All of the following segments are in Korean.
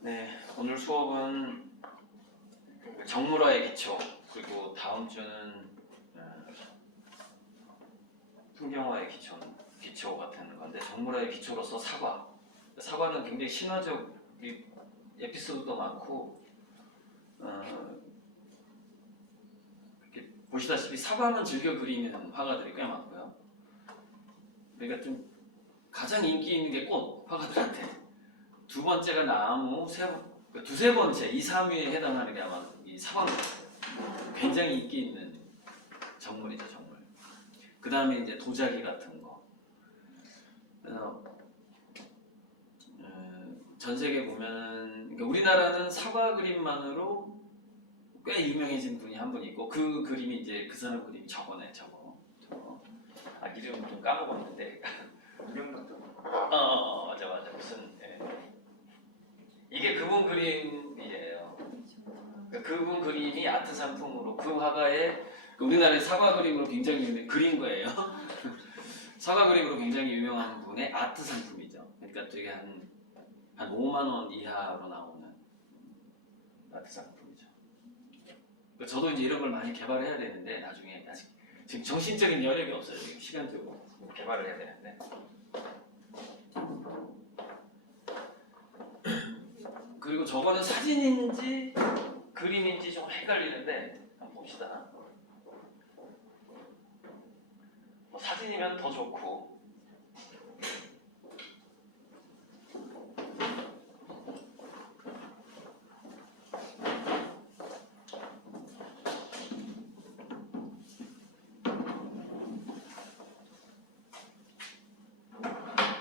네, 오늘 수업은 정물화의 기초, 그리고 다음 주는 풍경화의 기초 같은 건데, 정물화의 기초로서 사과는 굉장히 신화적 에피소드도 많고, 이렇게 보시다시피 사과만 즐겨 그리는 화가들이 꽤 많고요. 그러니까 좀 가장 인기 있는 게 꽃, 화가들한테. 두 번째가 나무, 두세 번째, 2, 3위에 해당하는 게 아마 이 사과인 것 같아요. 굉장히 인기 있는 정물이죠, 정물. 그 다음에 이제 도자기 같은 거. 그래서 전 세계 보면은, 그러니까 우리나라는 사과 그림만으로 꽤 유명해진 분이 한 분 있고, 그 그림이 이제 그 사람 그림이 저거네, 저거. 아, 이름 좀 까먹었는데. 맞아. 무슨, 이게 그분 그림이에요. 그분 그림이 아트 상품으로 그 화가의 우리나라의 사과 그림으로 굉장히 그린 거예요. 사과 그림으로 굉장히 유명한 분의 아트 상품이죠. 그러니까 되게 한 5만 원 이하로 나오는 아트 상품이죠. 저도 이제 이런 걸 많이 개발해야 되는데 나중에 아직 지금 정신적인 여력이 없어요. 지금 시간적으로 개발을 해야 되는데. 그리고 저거는 사진인지 그림인지 좀 헷갈리는데 한번 봅시다. 사진이면 더 좋고,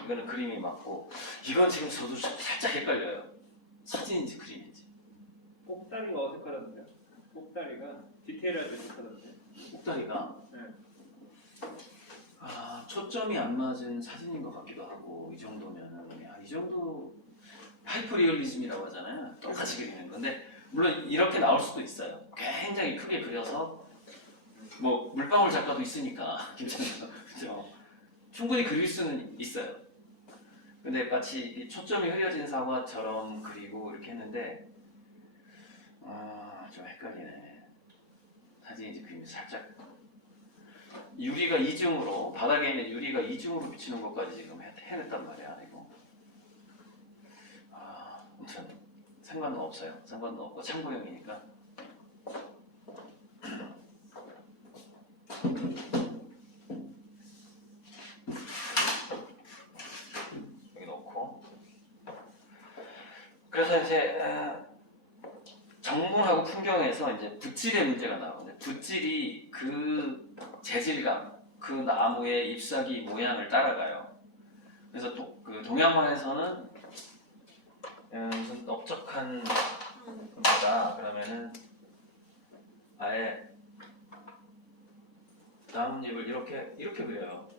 이거는 그림이 맞고, 이건 지금 저도 좀 살짝 헷갈려요. 사진인지 그림인지. 꼭다리가 어색하던데요? 꼭다리가 디테일할 때 좋다던데. 꼭다리가 네. 초점이 안 맞은 사진인 것 같기도 하고, 이 정도면은 이 정도 하이퍼 리얼리즘이라고 하잖아요. 똑같이 그리는 건데, 물론 이렇게 나올 수도 있어요. 굉장히 크게 그려서 뭐 물방울 작가도 있으니까 괜찮아요. 그죠? 충분히 그릴 수는 있어요. 근데 마치 이 초점이 흐려진 사과처럼 그리고 이렇게 했는데 좀 헷갈리네. 사진인지 그림이 살짝 유리가 이중으로, 바닥에 있는 유리가 이중으로 비치는 것까지 지금 해냈단 말이야. 이거 아무튼 상관은 없어요. 상관은 없고 참고용이니까. 여기 놓고. 그래서 이제 정물하고 풍경에서 이제 붓질의 문제가 나오는데, 붓질이 그 재질감, 그 나무의 잎사귀 모양을 따라가요. 그래서 그 동양화에서는 무슨 넓적한 거다 그러면은 아예 나뭇잎을 이렇게 그려요.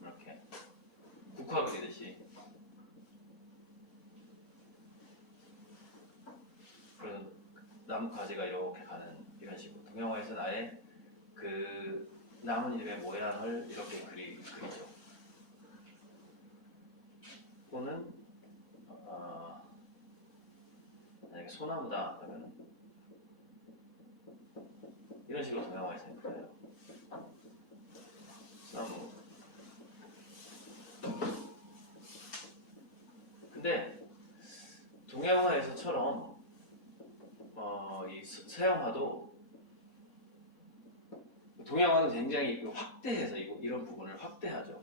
이렇게 국화 그리듯이. 그래서 나무 가지가 이렇게 가는 이런 식으로. 동양화에서는 아예 그 나뭇잎의 모양을 이렇게 그리죠. 또는 만약에 소나무다 그러면 이런 식으로 동양화에서 그려요. 소나무. 근데 동양화에서처럼 이 서양화도, 동양화는 굉장히 확대해서 이런 부분을 확대하죠.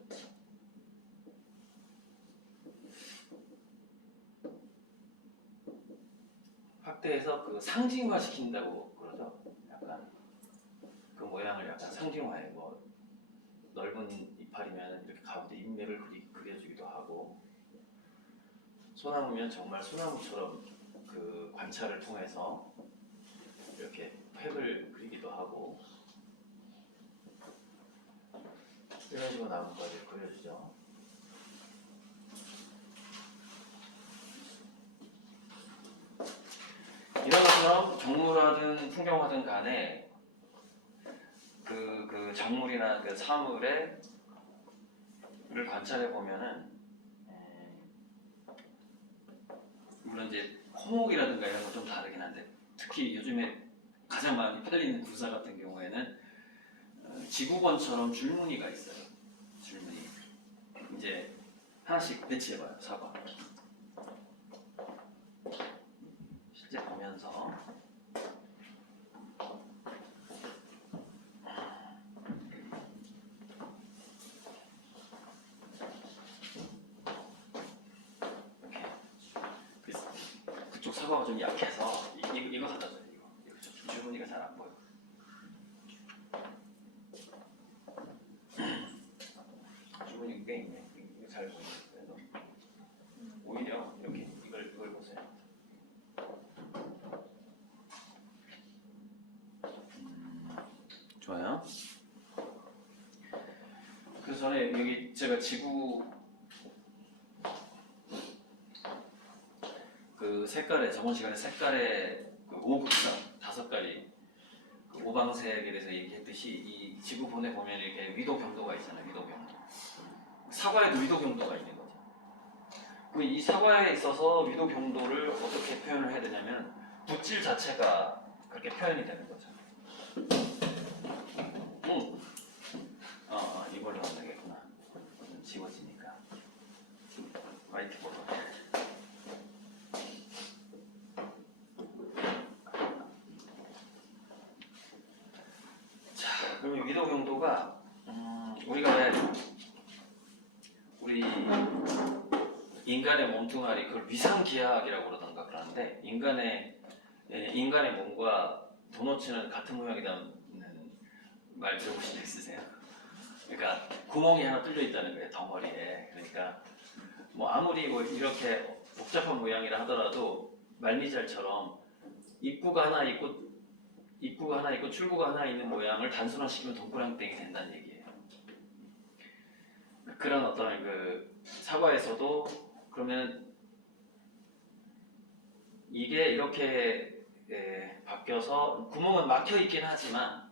확대해서 그 상징화 시킨다고 그러죠. 약간 그 모양을 약간 상징화해. 뭐 넓은 이파리면 이렇게 가운데 인맥을 그려주기도 하고, 소나무면 정말 소나무처럼 그 관찰을 통해서 이렇게 획을 그리기도 하고, 이런 식으로 나무까지 그려주죠. 이런 것처럼 정물하든 풍경하든 간에 그 정물이나 그 사물을 관찰해 보면은, 물론 물론 이제 호목이라든가 이런 건 좀 다르긴 한데 특히 요즘에 가장 많이 팔리는 구사 같은 경우에는 지구본처럼 줄무늬가 있어요. 줄무늬. 이제 하나씩 배치해봐요. 사과. 실제 보면서 그쪽 사과가 좀 약해서 이거 갖다 줘요. 이거 줄무늬가 잘 안 보여. 줄무늬가 꽤 있네. 이거 잘 보이는데 오히려 이렇게 이걸 보세요. 좋아요. 그래서 전에 여기 제가 지구 그 색깔에 저번 시간에 색깔의 그 오극상 5가지 그 오방색에 대해서 얘기했듯이 이 지구본에 보면 이렇게 위도경도가 있잖아요. 위도경도. 사과에도 위도경도가 있는 거죠. 이 사과에 있어서 위도경도를 어떻게 표현을 해야 되냐면 붓질 자체가 그렇게 표현이 되는 거죠. 이걸로 하면 되겠구나. 좀 지워지니까. 화이트보드. 자, 그럼 위도 경도가 우리가 왜 우리 인간의 몸뚱아리 그걸 위상기하학이라고 그러던가 그러는데 인간의 몸과 도너츠는 같은 모양이라는 말 들어보신 적 있으세요? 그러니까 구멍이 하나 뚫려 있다는 거예요, 덩어리에. 그러니까 뭐 아무리 뭐 이렇게 복잡한 모양이라 하더라도 말미잘처럼 입구가 하나 있고 출구가 하나 있는 모양을 단순화시키면 동그랑땡이 된다는 얘기예요. 그런 어떤 그 사과에서도 그러면 이게 이렇게 바뀌어서 구멍은 막혀 있긴 하지만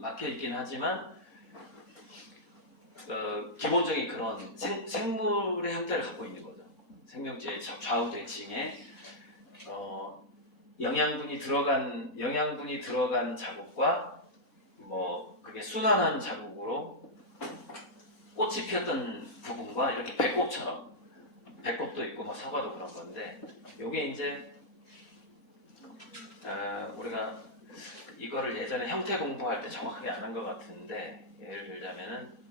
기본적인 그런 생물의 형태를 갖고 있는 거죠. 생명체의 좌우 대칭에 영양분이 들어간 자국과 뭐 그게 순환한 자국으로 꽃이 피었던 부분과 이렇게 배꼽도 있고 뭐 사과도 그런 건데 요게 이제 우리가 이거를 예전에 형태 공부할 때 정확하게 아는 것 같은데 예를 들자면은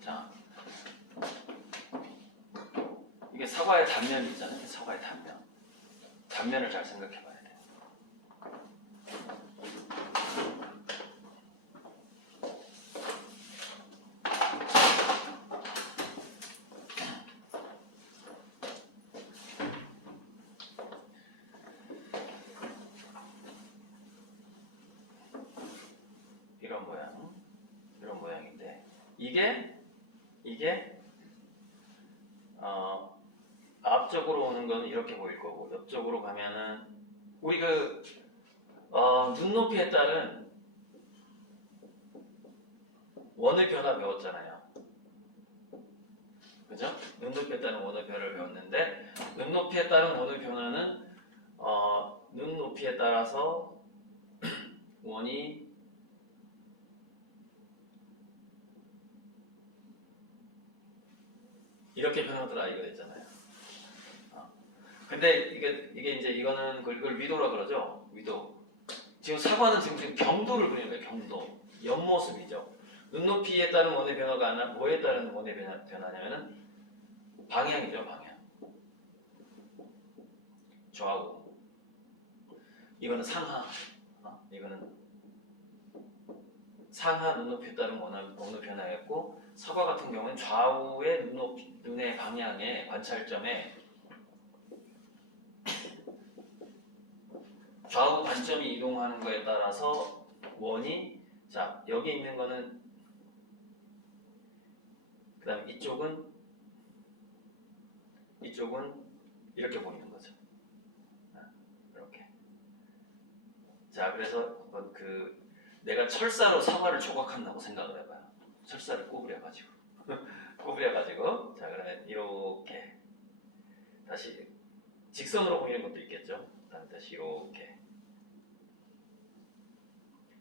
자 이게 사과의 단면이 있잖아요. 사과의 단면을 잘 생각해 봐야 돼요. 이런 모양인데 이게 앞쪽으로 오는 건 이렇게 보일 거고 옆쪽으로 가면은 우리 눈높이에 따른 원의 변화 배웠잖아요. 그죠? 눈높이에 따른 원의 변화를 배웠는데 눈높이에 따른 원의 변화는 눈높이에 따라서 원이 이렇게 변하더라 이거 있잖아요. 근데 이거는 그걸 위도라 그러죠. 위도. 지금 사과는 지금 경도를 그리는 거예요. 경도. 옆모습이죠. 눈높이에 따른 원의 변화가 아니라 뭐에 따른 원의 변화냐면은 방향이죠. 방향. 좌우. 이거는 상하. 이거는 상하 눈높이에 따른 원의 변화였고 사과 같은 경우는 좌우의 눈의 방향의 관찰점에 좌우 관점이 이동하는 거에 따라서 원이 자 여기 있는 거는 그 다음에 이쪽은 이렇게 보이는 거죠. 이렇게. 자 그래서 내가 철사로 사과를 조각한다고 생각을 해봐요. 철사를 꼬부려가지고 자 그러면 이렇게 다시 직선으로 보이는 것도 있겠죠. 다시 이렇게.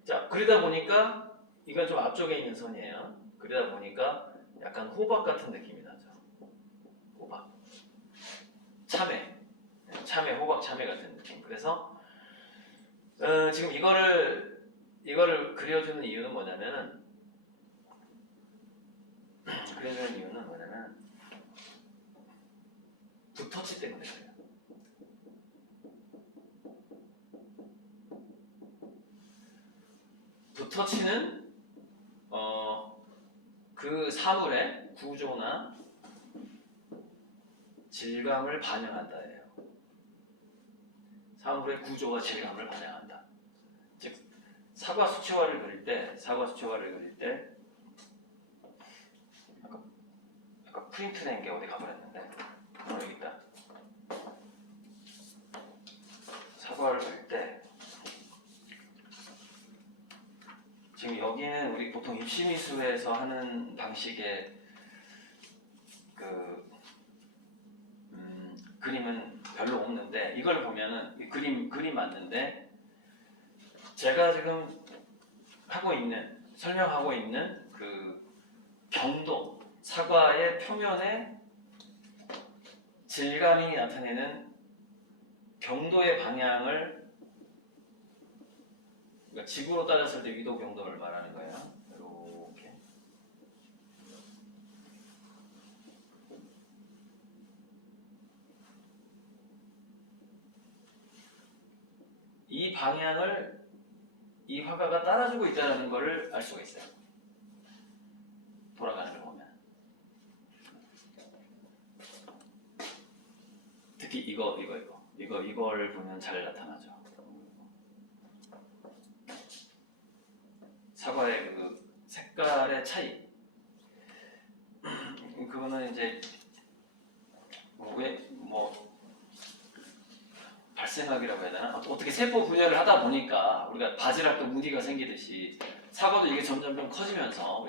자, 그러다 보니까 이건 좀 앞쪽에 있는 선이에요. 그러다 보니까 약간 호박 같은 느낌이 나죠. 호박. 참외, 호박 참외 같은 느낌. 그래서 지금 이거를 그려주는 이유는 뭐냐면은 붓터치 때문에 그래요. 붓터치는 그 사물의 구조나 질감을 반영한다예요. 사물의 구조와 질감을 반영한다. 즉 사과 수채화를 그릴 때 아까 프린트된 게 어디 가버렸는데 여기 있다. 사과를 그릴 때 지금 여기는 우리 보통 입시미술에서 하는 방식의 그림은 별로 없는데 이걸 보면은 그림 맞는데 제가 지금 설명하고 있는 그 경도 사과의 표면에 질감이 나타내는 경도의 방향을 그러니까 지구로 따졌을 때 위도 경도를 말하는 거예요. 이렇게 이 방향을 이 화가가 따라주고 있다는 것을 알 수가 있어요. 돌아가는 걸 보면. 특히 이걸 보면 잘 나타나죠. 사과의 그 색깔의 차이. 그거는 이제 발생학이라고 해야 되나? 어떻게 세포 분열을 하다 보니까 우리가 바지락도 무늬가 생기듯이 사과도 이게 점점 커지면서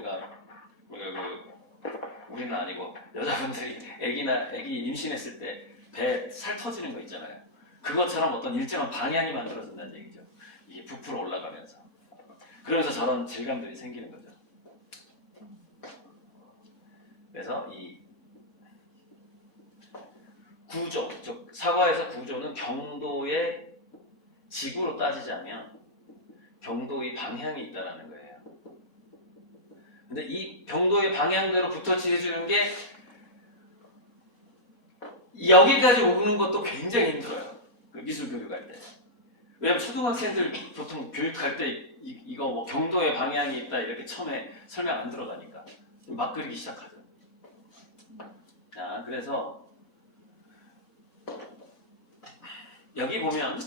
우리는 아니고 여자분들이 애기 임신했을 때 배 살 터지는 거 있잖아요. 그것처럼 어떤 일정한 방향이 만들어진다는 얘기죠. 이게 부풀어 올라가면서. 그러면서 저런 질감들이 생기는 거죠. 그래서 이 구조, 즉 사과에서 구조는 경도의 지구로 따지자면 경도의 방향이 있다라는 거예요. 근데 이 경도의 방향대로 붓터치 해주는 게 여기까지 오는 것도 굉장히 힘들어요. 그 미술 교육할 때. 왜냐면 초등학생들 보통 교육할 때 이거 뭐 경도의 방향이 있다 이렇게 처음에 설명 안 들어가니까 막 그리기 시작하죠. 자, 그래서 여기 보면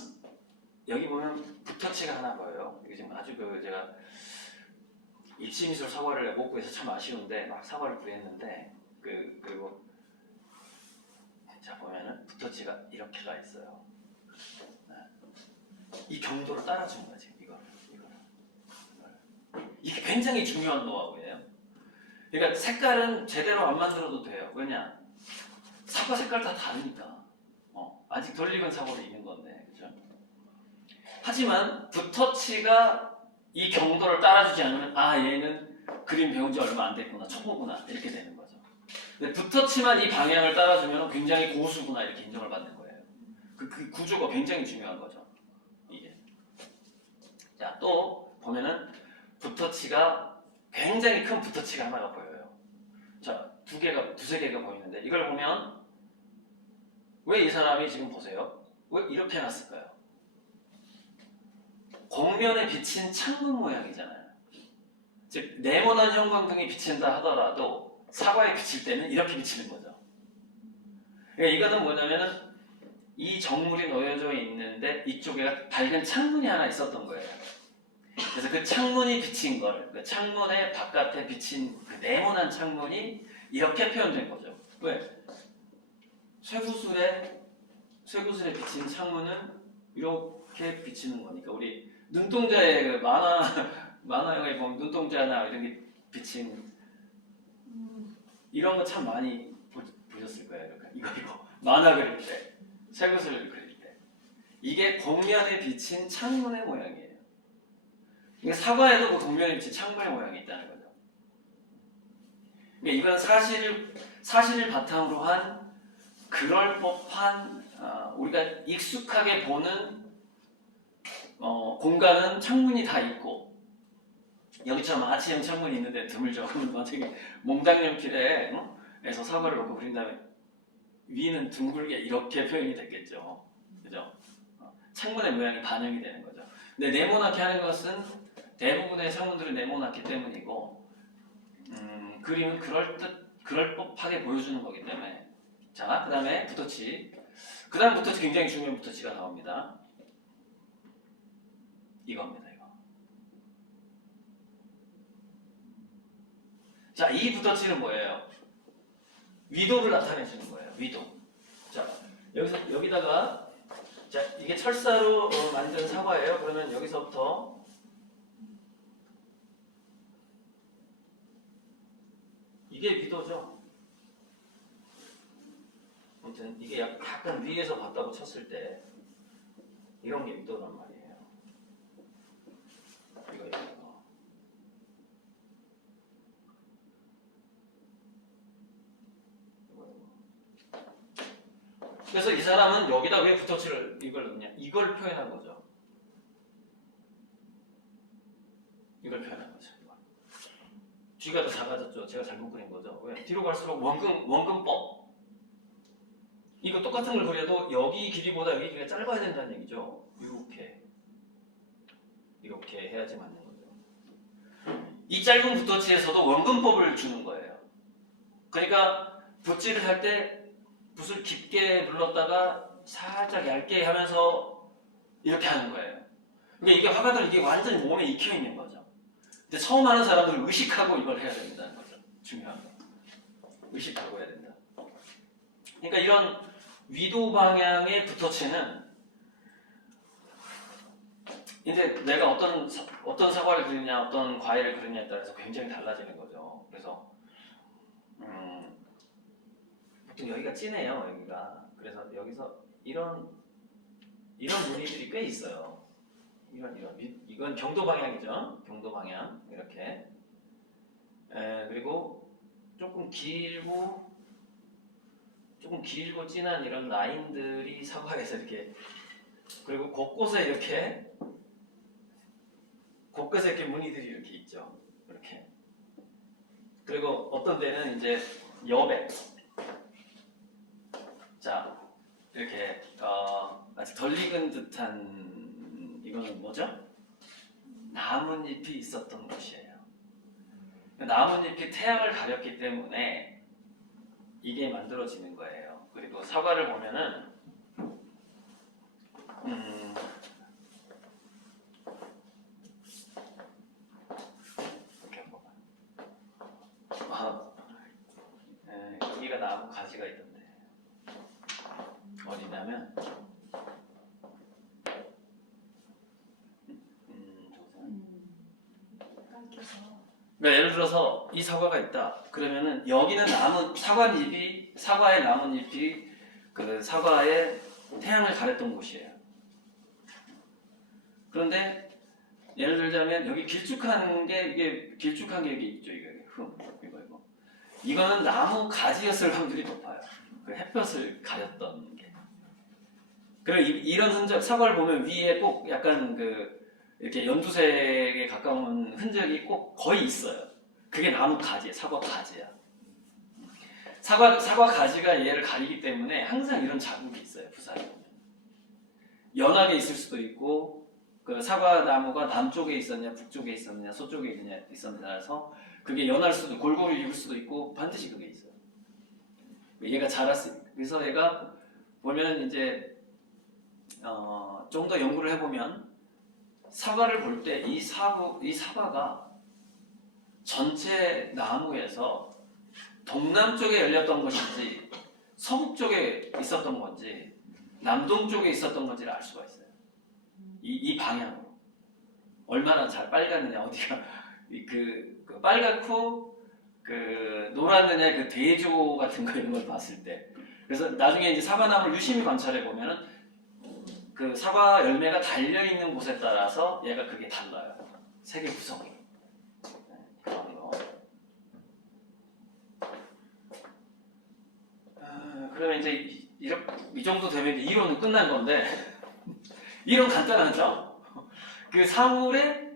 붓터치가 하나 보여요. 이게 지금 아주 제가 입시미술 사과를 못 구해서 참 아쉬운데 막 사과를 구했는데 그리고 자 보면은 붓터치가 이렇게 가 있어요. 이 경도를 따라주는 거야 지금 이거. 이게 굉장히 중요한 노하우예요. 그러니까 색깔은 제대로 안 만들어도 돼요. 왜냐? 사과 색깔 다 다르니까. 아직 덜 익은 사과도 있는 건데, 그죠? 하지만 붓터치가 이 경도를 따라주지 않으면 얘는 그림 배운 지 얼마 안 됐구나, 초보구나 이렇게 되는 거죠. 근데 붓터치만 이 방향을 따라주면 굉장히 고수구나 이렇게 인정을 받는 거예요. 그 구조가 굉장히 중요한 거죠. 이게. 자, 또 보면은 붓터치가 굉장히 큰 붓터치가 하나가 보여요. 자, 두세 개가 보이는데 이걸 보면 왜 이 사람이 지금 보세요? 왜 이렇게 해놨을까요? 곡면에 비친 창문 모양이잖아요. 즉 네모난 형광등이 비친다 하더라도 사과에 비칠 때는 이렇게 비치는 거죠. 그러니까 이거는 뭐냐면은 이 정물이 놓여져 있는데 이쪽에 밝은 창문이 하나 있었던 거예요. 그래서 그 창문이 비친 걸, 그 창문의 바깥에 비친 그 네모난 창문이 이렇게 표현된 거죠. 왜? 쇠구슬에 비친 창문은 이렇게 비치는 거니까 우리 눈동자에 그 만화영화에 보면 눈동자나 이런 게 비친 이런 거 참 많이 보셨을 거예요. 이거 만화 그릴 때 새 것을 그릴 때 이게 동면에 비친 창문의 모양이에요. 그러니까 사과에도 그 동면에 비친 창문의 모양이 있다는 거죠. 그러니까 이건 사실을 바탕으로 한 그럴 법한 우리가 익숙하게 보는 공간은 창문이 다 있고 여기처럼 아치형 창문이 있는데 드물죠. 그러면 어떻게 몽당연필에서 사과를 놓고 그린 다음에 위는 둥글게 이렇게 표현이 됐겠죠. 그죠? 창문의 모양이 반영이 되는 거죠. 근데 네모나게 하는 것은 대부분의 창문들은 네모나기 때문이고 그림은 그럴 법하게 보여주는 거기 때문에 자, 그 다음에 붓터치. 그 다음 붓터치 굉장히 중요한 붓터치가 나옵니다. 이겁니다, 이거. 자, 이 붓터치는 뭐예요? 위도를 나타내주는 거예요, 위도. 자, 여기다가, 자, 이게 철사로 만든 사과예요. 그러면 여기서부터 이게 위도죠. 아무튼 이게 약간 위에서 봤다고 쳤을 때 이런 게 위도란 말이에요. 이거. 그래서 이 사람은 여기다 왜 붓터치를 이걸 넣냐? 이걸 표현한 거죠. 이걸 표현한 거죠. 뒤가 더 작아졌죠. 제가 잘못 그린 거죠. 왜? 뒤로 갈수록 원근법. 이거 똑같은 걸 그려도 여기 길이보다 여기 길이가 짧아야 된다는 얘기죠. 이렇게 해야지 맞는 거죠. 이 짧은 붓터치에서도 원근법을 주는 거예요. 그러니까 붓질을 할 때 붓을 깊게 눌렀다가 살짝 얇게 하면서 이렇게 하는 거예요. 그러니까 이게 화가들 이게 완전히 몸에 익혀 있는 거죠. 근데 처음 하는 사람들은 의식하고 이걸 해야 된다는 거죠. 중요한 거. 의식하고 해야 된다. 그러니까 이런 위도 방향의 붓터치는 이제 내가 어떤 사과를 그리냐, 어떤 과일을 그리냐에 따라서 굉장히 달라지는 거죠. 그래서 보통 여기가 진해요, 여기가. 그래서 여기서 이런 무늬들이 꽤 있어요. 이건 경도 방향이죠. 경도 방향 이렇게. 그리고 조금 길고 진한 이런 라인들이 사과에서 이렇게 그리고 곳곳에 이렇게 무늬들이 이렇게 있죠. 이렇게. 그리고 어떤 데는 이제 여백. 자, 이렇게 아직 덜 익은 듯한 이거는 뭐죠? 나뭇잎이 있었던 것이에요. 나뭇잎이 태양을 가렸기 때문에 이게 만들어지는 거예요. 그리고 사과를 보면은 이렇게 한번 여기가 나무 가지가 있던데 어디냐면 그러니까 예를 들어서 이 사과가 있다. 그러면은 여기는 사과의 나뭇잎이 그 사과의 태양을 가렸던 곳이에요. 그런데 예를 들자면 여기 길쭉한 게 여기 있죠. 이거 이거는 나무 가지였을 확률이 높아요. 그 햇볕을 가렸던 게. 그리고 이런 흔적 사과를 보면 위에 꼭 약간 이렇게 연두색에 가까운 흔적이 꼭 거의 있어요. 그게 나무 가지야, 사과 가지야. 사과 가지가 얘를 가리기 때문에 항상 이런 자국이 있어요. 부산에 보면. 연하게 있을 수도 있고 그 사과 나무가 남쪽에 있었냐, 북쪽에 있었냐, 서쪽에 있었냐라서 그게 연할 수도 골고루 익을 수도 있고 반드시 그게 있어요. 얘가 자랐으니까. 그래서 얘가 보면 이제 좀 더 연구를 해보면 사과를 볼 때 이 사과가 전체 나무에서 동남쪽에 열렸던 것인지 서북쪽에 있었던 건지 남동쪽에 있었던 건지를 알 수가 있어요. 이 방향으로 얼마나 잘 빨갛느냐, 어디가 빨갛고 노랗느냐, 그 대조 같은 거 이런 걸 봤을 때 그래서 나중에 이제 사과나무를 유심히 관찰해 보면은 그 사과 열매가 달려 있는 곳에 따라서 얘가 그게 달라요. 색의 구성이. 그런 거. 그러면 이제 이 정도 되면 이제 이론은 끝난 건데 이론 간단하죠? 그 사물에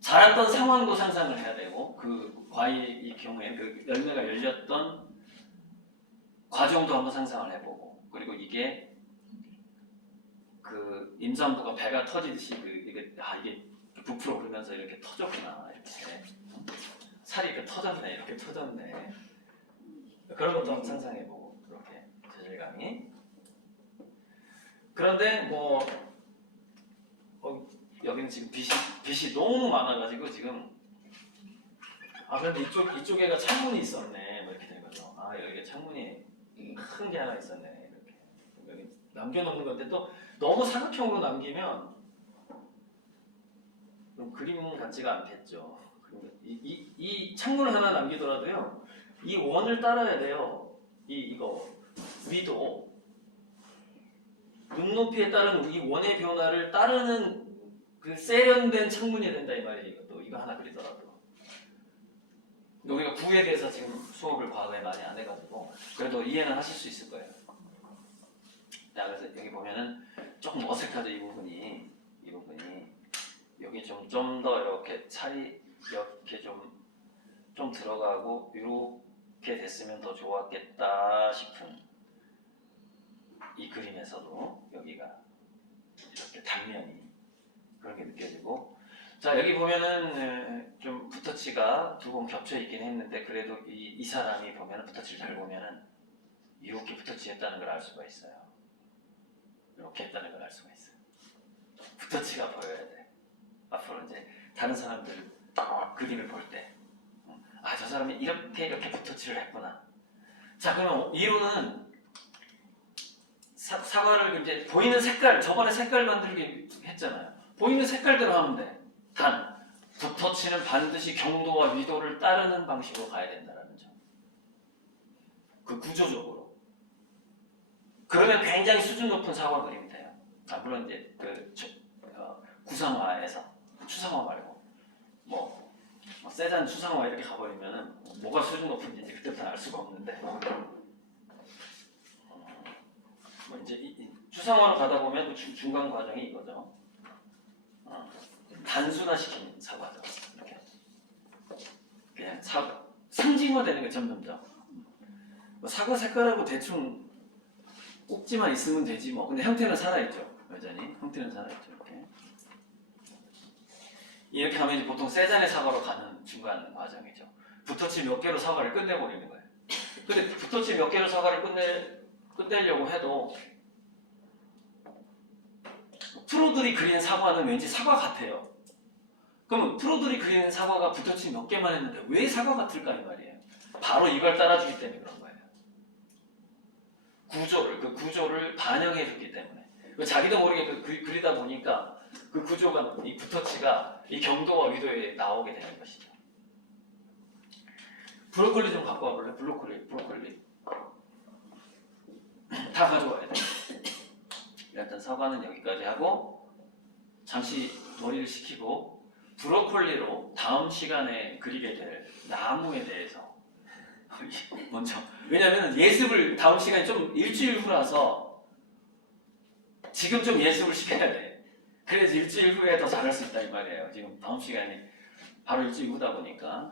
자랐던 상황도 상상을 해야 되고 그 과일의 경우에 그 열매가 열렸던 과정도 한번 상상을 해보고 그리고 이게 그 임산부가 배가 터지듯이 이게 부풀어 오르면서 이렇게 터졌구나 이렇게 살이 이렇게 터졌네 이렇게 터졌네 그런 것도 한번 상상해보고 그렇게 재질감이 그런데 뭐 여기는 지금 빛이 너무 많아가지고 지금 그런데 이쪽에가 창문이 있었네 뭐 이렇게 된 거죠. 여기가 창문이 큰 게 하나 있었네 이렇게 여기 남겨놓는 건데 또 너무 사각형으로 남기면 그럼 그림 같지가 않겠죠. 이 창문을 하나 남기더라도요 이 원을 따라야 돼요. 이거 위도 눈높이에 따른 이 원의 변화를 따르는 그 세련된 창문이 된다 이 말이에요. 이거 하나 그리더라도 우리가 구에 대해서 지금 수업을 과거에 많이 안 해가지고 그래도 이해는 하실 수 있을 거예요. 자, 그래서 여기 보면은 조금 어색하죠 이 부분이 여기 좀 더 이렇게 살이 이렇게 좀 들어가고 이렇게 됐으면 더 좋았겠다 싶은 이 그림에서도 여기가 이렇게 단면이 그런 게 느껴지고 자 여기 보면은 좀 붓터치가 두 번 겹쳐 있긴 했는데 그래도 이 사람이 보면은 붓터치를 잘 보면은 이렇게 붓터치 했다는 걸 알 수가 있어요. 이렇게 했다는 걸 알 수가 있어요. 붓터치가 보여야 돼. 앞으로 이제 다른 사람들 그림을 볼 때 저 사람이 이렇게 붓터치를 했구나. 자 그러면 이론은 사과를 이제 보이는 색깔 저번에 색깔 만들기 했잖아요. 보이는 색깔대로 하면 돼. 단 붓터치는 반드시 경도와 위도를 따르는 방식으로 가야 된다는 점. 그 구조적으로. 그러면 굉장히 수준 높은 사과 그림이 돼요. 물론 이제 구상화에서 추상화 말고 뭐 세잔 추상화 이렇게 가버리면은 뭐가 수준 높은지 이제 그때부터 알 수가 없는데 뭐 이제 추상화로 가다 보면 그 중간 과정이 이거죠. 단순화시킨 사과죠. 이렇게 그냥 상징화되는 게 점점점. 사과 색깔하고 대충 꼭지만 있으면 되지 뭐. 근데 형태는 살아있죠. 여전히 형태는 살아있죠. 이렇게 하면 이제 보통 세 잔의 사과로 가는 중간 과정이죠. 붓터치 몇 개로 사과를 끝내버리는 거예요. 근데 붓터치 몇 개로 사과를 끝내려고 해도 프로들이 그리는 사과는 왠지 사과 같아요. 그러면 프로들이 그리는 사과가 붓터치 몇 개만 했는데 왜 사과 같을까 이 말이에요. 바로 이걸 따라주기 때문에 그런 거예요. 그 구조를 반영해주기 때문에. 자기도 모르게 그리다 보니까 그 구조가 이 붓터치가 이 경도와 위도에 나오게 되는 것이죠. 브로콜리 좀 갖고 와볼래? 브로콜리 다 가져와야 돼. 일단 사과는 여기까지 하고 잠시 머리를 식히고 브로콜리로 다음 시간에 그리게 될 나무에 대해서 먼저 왜냐하면 예습을 다음 시간이 좀 일주일 후라서 지금 좀 예습을 시켜야 돼. 그래서 일주일 후에 더 잘할 수 있다 이 말이에요. 지금 다음 시간이 바로 일주일 후다 보니까